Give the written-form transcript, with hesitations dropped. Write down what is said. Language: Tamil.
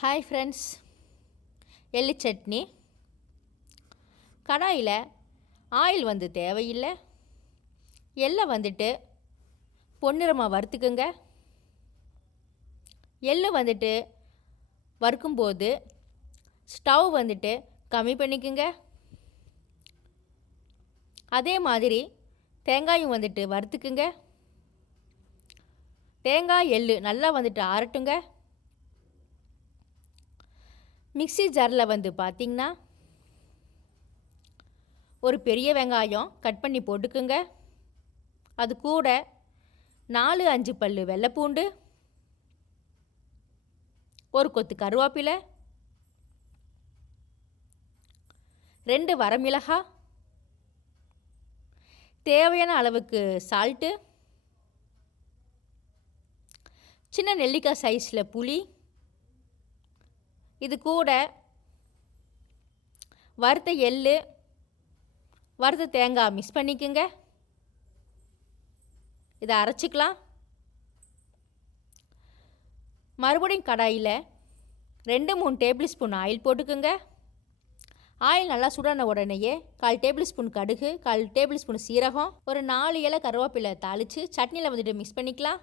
ஹாய் ஃப்ரெண்ட்ஸ், எள்ளு சட்னி. கடாயில் ஆயில் தேவையில்லை. எள்ளை பொன்னிறமாக வறுத்துக்குங்க. எள்ளு வறுக்கும்போது ஸ்டவ் கம்மி பண்ணிக்குங்க. அதே மாதிரி தேங்காயும் வறுத்துக்குங்க. தேங்காய் எள்ளு நல்லா ஆறட்டுங்க. மிக்ஸி ஜாரில் பார்த்திங்கன்னா ஒரு பெரிய வெங்காயம் கட் பண்ணி போட்டுக்குங்க. அது கூட 4-5 பல்லு வெள்ளைப்பூண்டு, ஒரு கொத்து கருவேப்பிலை, 2 வரமிளகாய், தேவையான அளவுக்கு சால்ட்டு, சின்ன நெல்லிக்காய் சைஸில் புளி, இது கூட வறுத்த எள்ளு, வறுத்த தேங்காய் மிக்ஸ் பண்ணிக்கோங்க. இதை அரைச்சிக்கலாம். மறுபடியும் கடாயில் 2-3 டேபிள் ஸ்பூன் ஆயில் போட்டுக்குங்க. ஆயில் நல்லா சூடான உடனேயே 1/4 டேபிள் ஸ்பூன் கடுகு, 1/4 டேபிள் ஸ்பூன் சீரகம், ஒரு 4 இலை கருவேப்பிலை தாளித்து சட்னியில் மிக்ஸ் பண்ணிக்கலாம்.